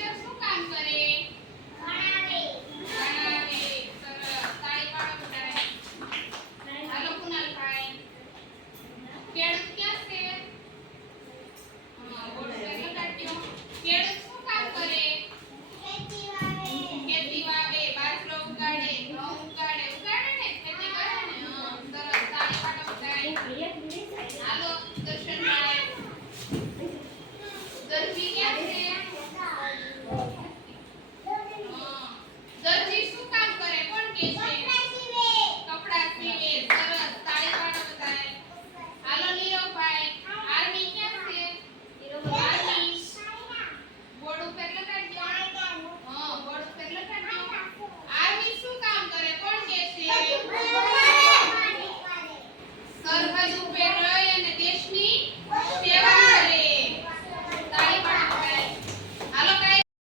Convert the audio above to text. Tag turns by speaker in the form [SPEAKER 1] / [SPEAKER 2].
[SPEAKER 1] Teacher શું કામ કરે?